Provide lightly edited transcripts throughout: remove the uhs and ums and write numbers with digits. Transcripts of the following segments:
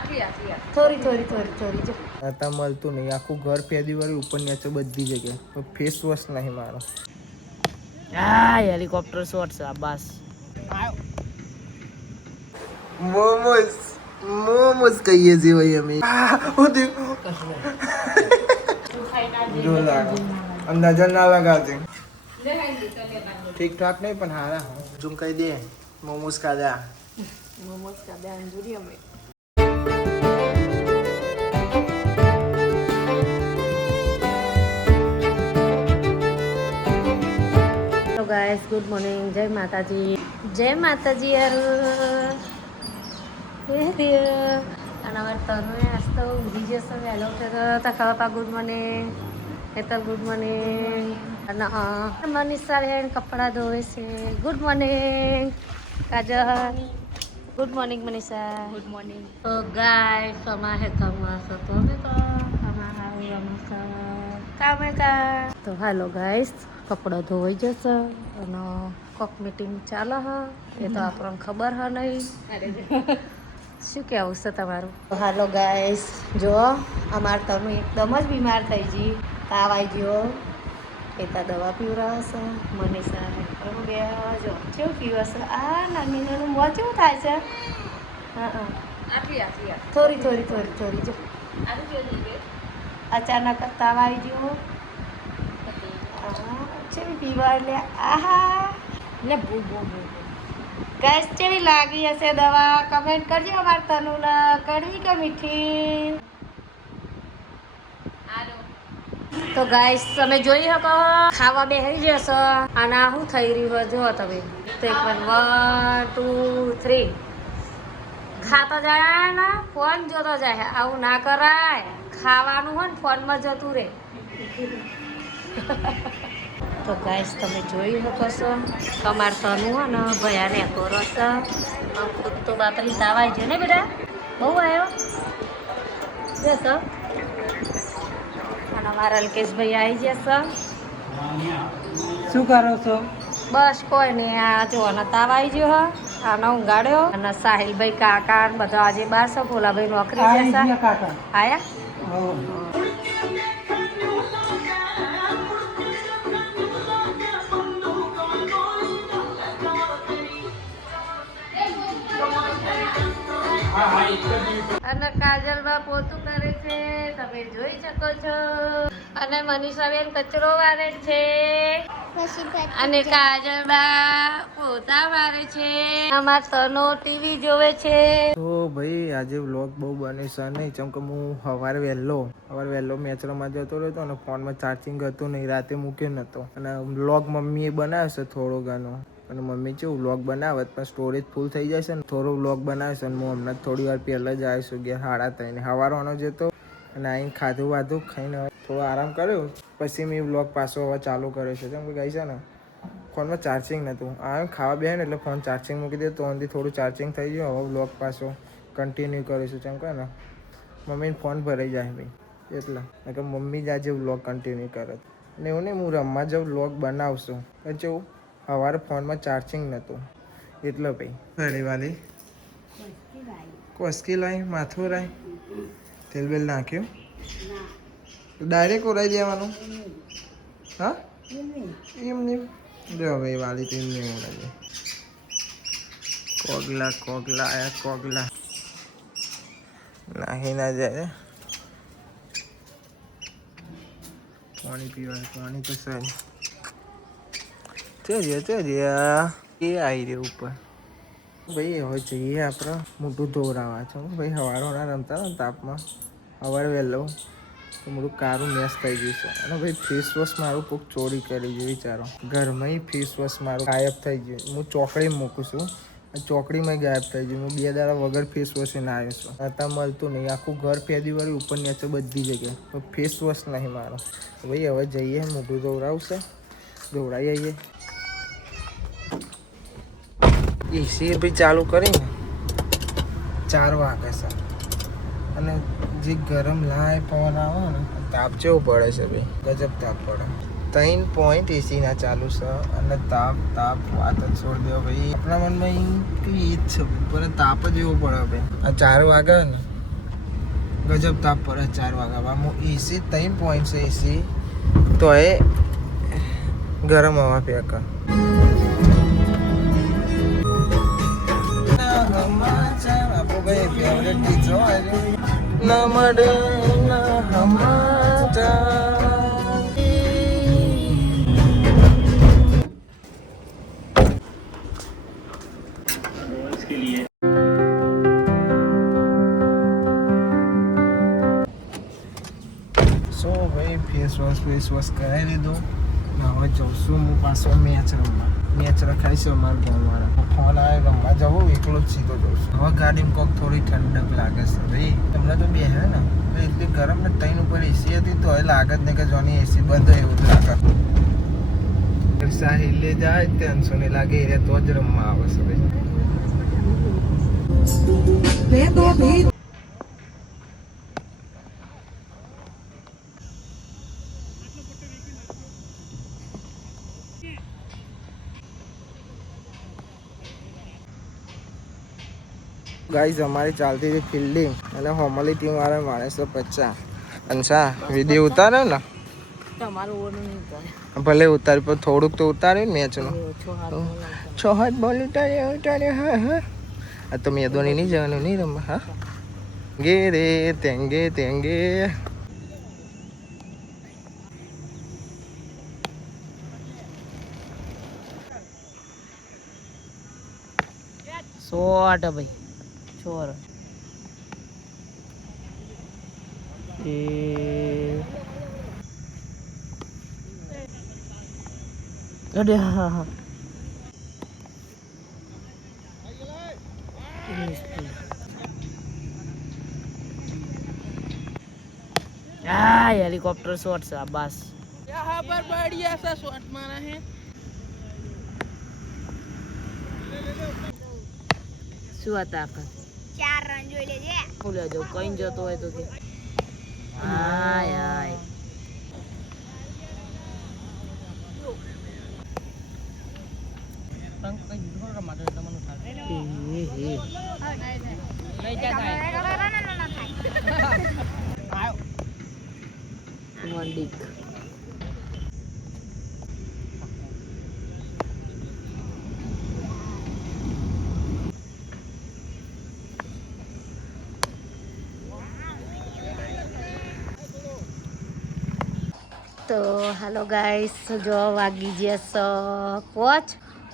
થોડી થોડી થોડી થોડી જો आता મળતું નહીં આખું ઘર ફેદી વાળી ઉપર નીચે બધી જગ્યાએ ફેસ વોશ નહીં મારો આ હેલિકોપ્ટર શોટ છે બસ મોમોસ મોમોસ કહીએ છીએ ભાઈ અમે જો લાગો અંદાજા ના લગાતે ઠીક ઠાક નહીં પણ હારા ઝુમ કહી દે મોમોસ ખાધા મોમોસ ખાધા અંજુરી અમે હેલો ગાઈસ ગુડ મોર્નિંગ જય માતાજી અને અમારે તરુણે આજ તો ઊંઘી જશે વહેલો ઉઠે તો ખાવા good morning Hetal good morning અને મનીષા બેન કપડાં ધોવે છે good morning Kajal good morning Manisha good morning તો ગાઈસ અમારે કામમાં છો તો અમે તો કામે કા તો હાલો ગાઈસ કપડાં ધોવાઈ જશે અને કોક મીટિંગ ચાલે હ એ તો આપણને ખબર હ નહીં શું કહેવું છે તમારું હાલો ગાઈસ જો અમારે તમે એકદમ જ બીમાર થઈ ગઈ તાવ આવી ગયો એ તો દવા પીવડાવશે મનીષા બે જો કેવું પીવશે આ નાની નાનું મોં કેવું થાય છે હા થોડી થોડી થોડી થોડી જો અચાનક તાવ આવી ગયો કેવી પીવા એટલે આહા ને ભૂ ભૂ ભૂ ગેસ કેવી લાગી હશે દવા કમેન્ટ કરજો અમારે તનુને કડવી કે મીઠી તો ગાઈસ તમે જોઈ શકો ખાવા બેસી જશો અને આ શું થઈ રહ્યું જો તમે તો એક 1 2 3 ખાતા જાય ને ફોન જોતો જાય આવું ના કરાય ખાવાનું હોય ને ફોનમાં જતું રહે તો ગાઈસ તમે જોઈ શકો છો તમાર તનું હો ને ભયાને કોરસ ખુદ તો બાપરી તાવાય છે ને બેટા બહુ આવ્યો જો તો અને મારા અલ્કેશભાઈ આવી જશે શું કરો છો બસ કોઈ નહીં આ જો અને તાવ આવી ગયો હા આનો ઊંઘાડ્યો અને સાહિલભાઈ કાકા બધા આજે બાર છે ભોલાભાઈ નોકરી જશે આયા અને કાજલબા પોતું કરે છે તમે જોઈ શકો છો અને મનીષાબેન કચરો વારે છે અને કાજલબા પોતા વારે છે અમાર તનો ટીવી જોવે છે તો ભાઈ આજે વ્લોગ બહુ બને છે નહીં જેમ કે હું સવારે વહેલો મેચ રમવા જતો રહ્યો અને ફોનમાં ચાર્જિંગ હતું નહીં રાતે મૂક્યો નહોતો અને વ્લોગ મમ્મીએ બનાવ્યો છે થોડો ઘણો અને મમ્મી કેવું વ્લોગ બનાવે પણ સ્ટોરેજ ફૂલ થઈ જાય છે ને થોડો વ્લોગ બનાવે છે અને હું હમણાં થોડી વાર પહેલાં જ આવીશું ગયા 3:30 સવારનો જતો અને આવીને ખાધું વાધું ખાઈને થોડો આરામ કર્યો પછી મેં વ્લોગ પાછો હવે ચાલુ કર્યો છે જેમ કે ગઈ છે ને ફોનમાં ચાર્જિંગ નહોતું આવે ખાવા બે ને એટલે ફોન ચાર્જિંગ મૂકી દે તો અંદરથી થોડું ચાર્જિંગ થઈ ગયું હવે વ્લોગ પાછો કન્ટિન્યુ કરીશું જેમ કે ને મમ્મીને ફોન ભરાઈ જાય ભાઈ એટલે કે મમ્મી જ આજે વ્લોગ કન્ટિન્યુ કરે અને એવું નહીં હું રમવા જાઉં વ્લોગ બનાવશું પછી સવારે ફોનમાં ચાર્જિંગ નહોતું એટલે ભાઈ ઘરે વાલી કોસકી લાવી માથું રાય તેલ બેલ નાખ્યું ડાયરેક્ટ ઓરાઈ દેવાનું હા એમ નહીં જો ભાઈ વાલી તો એમ નહીં ઓરાઈ કોગલા આયા કોગલા નાહી ના જાય પાણી પીવાય પાણી તો સારી ચો એ આવી રહ્યો ઉપર ભાઈ હવે જઈએ આપણે મોટું ધોરાવા છે ભાઈ સવારોના રમતા ને તાપમાં સવારે વહેલો તો મોટું કારું મેસ થઈ ગયું છે અને ભાઈ ફેસ વોશ મારું કોઈક ચોરી કરી ગયું વિચારો ઘરમાં ફેસ વોશ મારું ગાયબ થઈ ગયું હું ચોકડી મૂકું છું ચોકડીમાં ગાયબ થઈ ગયું હું 2 દાડા વગર ફેસ વોશ એને આવ્યો છું અત્યારે મળતું નહીં આખું ઘર ફેદી વાળી ઉપર નીચે બધી જગ્યાએ તો ફેસ વોશ નહીં મારો ભાઈ હવે જઈએ મોટું ધોવડાવશે ધોવડાવી આવીએ એસી બી ચાલુ કરીને 4 વાગે છે અને જે ગરમ લાય પવન આવે ને તાપ જેવું પડે છે ભાઈ ગજબ તાપ પડે 3 પોઈન્ટ એસીના ચાલુ છે અને તાપ વાત જ છોડ દો ભાઈ આપણા મનમાં એ જ છે પણ તાપ જ એવો પડે ભાઈ આ 4 વાગે ને ગજબ તાપ પડે 4 વાગ્યામાં એસી 3 પોઈન્ટ છે એસી તો એ ગરમ હવા ફેંક આપણો ભાઈ ફેવરેટ ગીત છો ન મળે ન હમાચાર સો ભાઈ ફેસ વોશ કરાવી લીધું ને હવે જાઉં છું હું પાછો મેચ રમવા મેચ રખાય છે અમારા ગામવાળા ફોન આવે રમવા જવું એકલો જ સીધો જઉં છું હવે ગાડીમાં કોક થોડી ઠંડક લાગે છે ભાઈ તમને તો બે હે ને એટલી ગરમ ને ટ્રેન ઉપર એસી હતી તો એ લાગે જ નહીં કે જોની એસી બંધ હોય એવું જ લાગે સાહિલ લે જાય ટેન્શન નહીં લાગે એ તો જ રમવા આવે છે ભાઈ ગાઈઝ અમારી ચાલતી હતી ફિલ્ડિંગ અને હોમલી ટીમ વાળા માણસો 50 અંશા વિડીયો ઉતારે ને ભલે ઉતારી પણ થોડુંક તો ઉતાર્યું ને મેચનું 6 હાથ બોલ ઉતારે હા આ તો મેદોની નહીં જવાનું નહીં રમવા હા ગે રે તેંગે તેંગે શોર્ટ ભાઈ છોર એ અરે હા હા हेलीकॉप्टर शॉट से बस यहाँ पर बढ़िया सा शॉट मारा है શું હતા આખા 4 રન જોઈ લેજે બોલે જો કઈ જતો હોય તો કે હાય હાય પંક કઈ ધોર રમાડે તમને થાય એ લઈ જા આયો મંડીક તો હાલો ગાઈસ જો વાગી જશે પોચ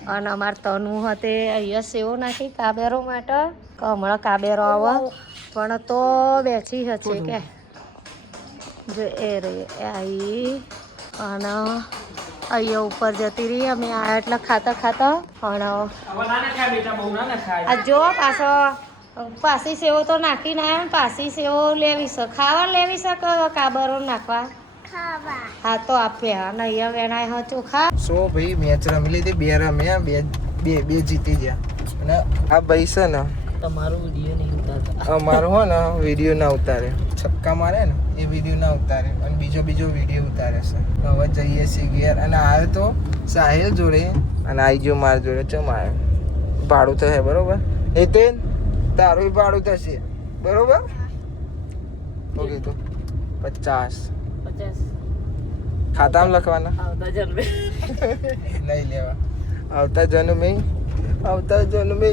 અને અમારે તનુ હતે અહીંયા સેવો નાખી કાબેરો માટે કે હમણાં કાબેરો આવે પણ તો બેસી હશે કે જો એ રે આવી અને અહીંયા ઉપર જતી રહી અમે આ એટલે ખાતા ખાતા અને આ જો પાછો પાછી સેવો તો નાખી ના પાછી સેવો લેવી છે ખાવા લેવી છે કે કાબરો નાખવા હા તો આપ્યા અને અહીંયા વેણાય હા ચોખા સો ભાઈ મેચ રમી લીધી બે રમ્યા બે જીતી ગયા અને આ ભાઈ છે ને તમારો વિડીયો નહીં ઉતારતા અમારો હો ને વિડીયો ના ઉતારે છક્કા મારે ને એ વિડીયો ના ઉતારે અને બીજો વિડીયો ઉતારે છે હવે જઈએ છીએ ઘેર અને આવ્યો તો સાહિલ જોડે અને આવી ગયો મારા જોડે ચમ આવ્યો ભાડું થશે બરોબર એ તે તારું ભાડું થશે બરોબર ઓકે તો 50 ખાતામાં લખવાના નહીં લેવા આવતા જન્મે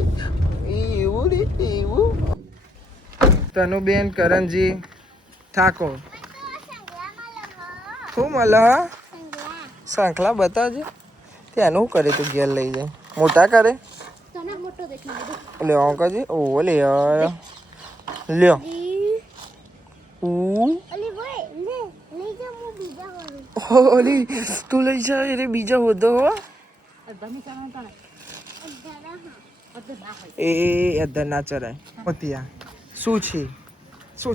એવું રે એવું તનુબેન કરણજી ઠાકોર શું મળે શંખલા બતાવજે ત્યાંનું શું કરે તું ઘેર લઈ જાય મોટા કરે લે અંકજી ઓ લે લ્યો ઓલી તું લઈ જા એટલે બીજા હોતો હો એ અધર ના ચરાય મોતિયા શું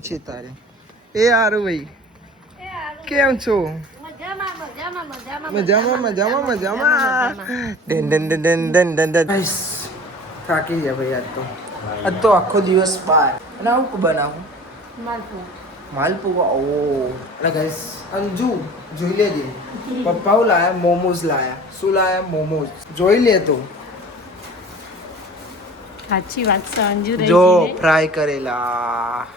છે તારે એ હારું ભાઈ કેમ છો મજામાં થાકી ગયા ભાઈ આજ તો આખો દિવસ બહાર અને આવું બનાવું માલપુવા ઓ અને ગાઈસ અંજુ જોઈ લેજે પપ્પાઓ લાયા મોમોઝ લાયા શું લાયા મોમોઝ જોઈ લે તો સાચી વાત છે અંજુ જો ફ્રાય કરેલા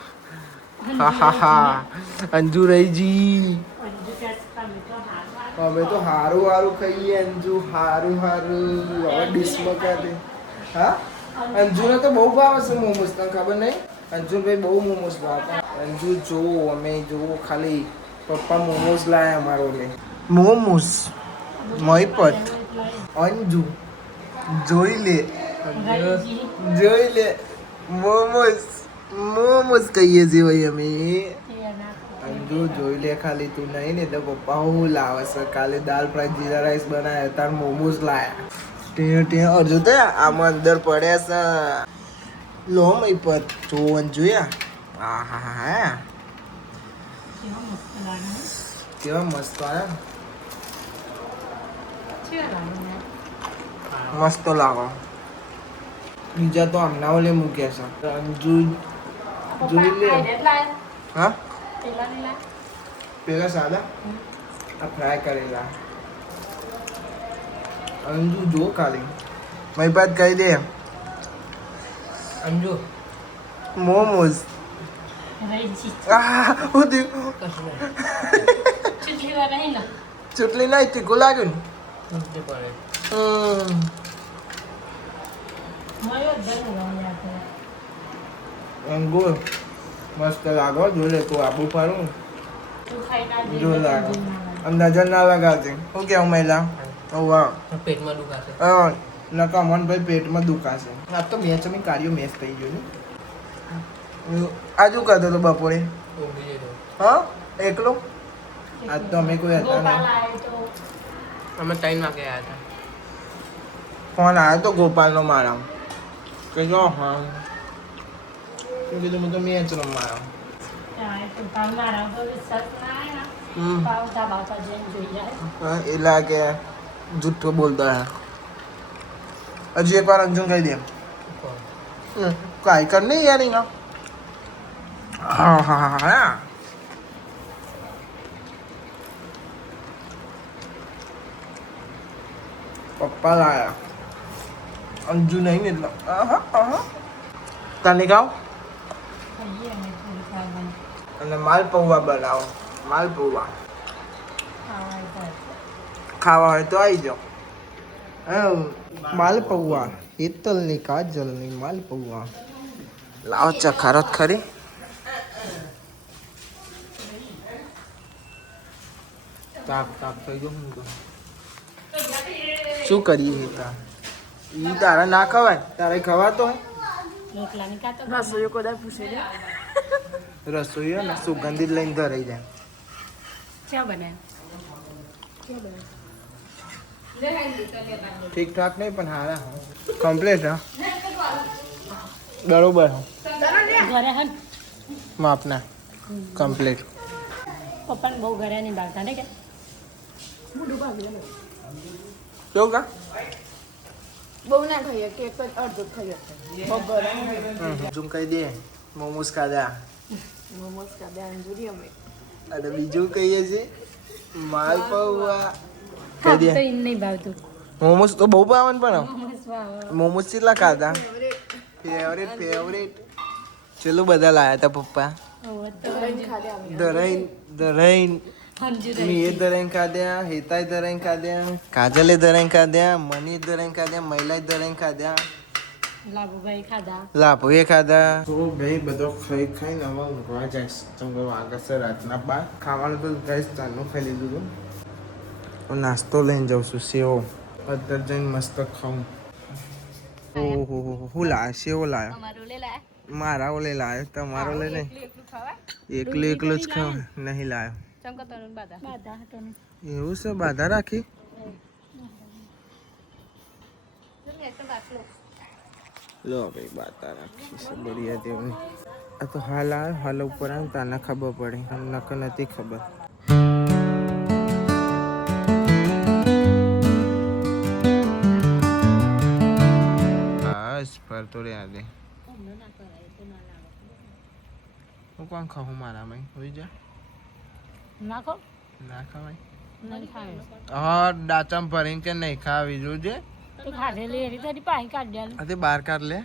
હા હા હા અંજુ રહીજી અમે તો હારું હારું ખાઈએ અંજુ હારું હારું હવે ડીશમાં કાઢે હા અંજુને તો બહુ ભાવે છે મોમોસ તને ખબર નહીં અંજુભાઈ બહુ મોમોસ ભાવે અંજુ જોવો અમે જોવો ખાલી પપ્પા મોમોસ લાયા અમારો લે મોમોસ મહીપત અંજુ જોઈ લે જોઈ લે મોમોસ મોમોસ કહીએ છીએ ભાઈ અમે અંજુ જોઈ લે ખાલી તું નહીં ને તો પપ્પા હું લાવે છે કાલે દાલ ફ્રાય જીરા રાઈસ બનાવ્યા તાર મોમોસ લાયા ત્યાં અર્જુ તો આમાં અંદર પડ્યા છે લો મય પર જોવન જોયા આ હા હા કેવા મસ્ત આવ્યા મસ્ત લાવો બીજા તો આમના ઓલે મૂક્યા છે અંજુ જોઈ લે હા પેલા સાદા આ ફ્રાય કરેલા અંજુ જો ખાલી મારી વાત કહી દે અંજુ મોમોસ ચૂંટણી નહીં તીખું લાગ્યું ને અંગુ મસ્ત લાગો જો લે તું આબુ ફરું જો લાગો નજર ના લગાવતી શું કેવું મહિલા પેટમાં દુખાશે નકા મનભાઈ પેટમાં દુખાશે આ તો મેચ અમે કાર્યો મેચ થઈ ગયો ને આજુ કરતો તો બપોરે હા એકલો આજ તો અમે કોઈ હતા નહીં અમે 3 વાગે આવ્યા હતા ફોન આવ્યો તો ગોપાલનો મારા કે જો હા મેં કીધું હું તો મેચ રમવા એલા કે જુઠ્ઠો બોલતા હે હજી એક વાર અંજુન કહી દે કાંઈ કર નહીં યાર એનો હા હા હા હા પપ્પા લાયા અંજુ નહીં ને એટલે તને ખાવ અને માલપૌવા બનાવો માલપૌવા ખાવા હોય તો આવી જાઓ માલપૌવા હેતલની કાજલની માલપૌવા લાવો ચખારો ખરી તાપ તાપ થઈ ગયો હું તો શું કરીએ હેતા ઈ તારા ના ખવાય તારે ખવાતો રસોઈ ને સુગંધિત લઈને ધરાઈ જાય ઠીક ઠાક નહીં પણ હારા કમ્પ્લીટ હા બરોબર હા માપના કમ્પ્લીટ પપ્પાને બહુ ઘરે નહીં ભાવતા ને કે જો કા બહુ ના ખાઈએ કેક જ અડધું ખાઈએ ઝુમ કહી દે મોમોસ ખાધા મોમોસ ખાધા અંજુરી અમે અને બીજું કહીએ છીએ માલપૌવા કહી દે નહીં ભાવતું મોમોસ તો બહુ ભાવે ને પણ મોમોસ કેટલા ખાધા ફેવરેટ ફેવરેટ ચલો બધા લાયા હતા પપ્પા ખાધા અમે ધરાઈન ધરાઈન મીએ ધરાઈન ખાધ્યા હેતાય ધરાઈન ખાધ્યા કાજલે ધરાઈન ખાધ્યા મની ધરાઈન ખાધ્યા મહિલાએ ધરાઈન ખાધ્યા લાભુભાઈ ખાધા લાભુએ ખાધા તો ભાઈ બધો ખાઈ ખાઈને હવે ઊંઘવા જાય ચમકો આગળ છે રાતના 12 ખાવાનું તો ગાઈસ ચાનું ખાઈ લીધું હતું નાસ્તો લઈને જાઉં છું સેવો અત્યારે જઈને મસ્ત ખાઉં ઓહો હું લાયો સેવો લાયો મારા ઓલે લાયો તમારો લે નહીં એકલું એકલું જ ખાવ નહીં લાયો એવું છે બાધા રાખી લો ભાઈ બાધા રાખી છે બઢિયા દેવની આ તો હાલ આવે હાલ ઉપર આવે તાને ખબર પડે નકર નથી ખબર બસ ફરતો રે આદે હું કોણ ખાઉં મારા માં હોઈ જા નાખો ના ખવાય નહીં ખાય હા દાંતમ ભરીને કે નહીં ખાવી જોજે તો ખાધેલી એરી તારી પાહી કાઢ દે આ તે બહાર કાઢ લે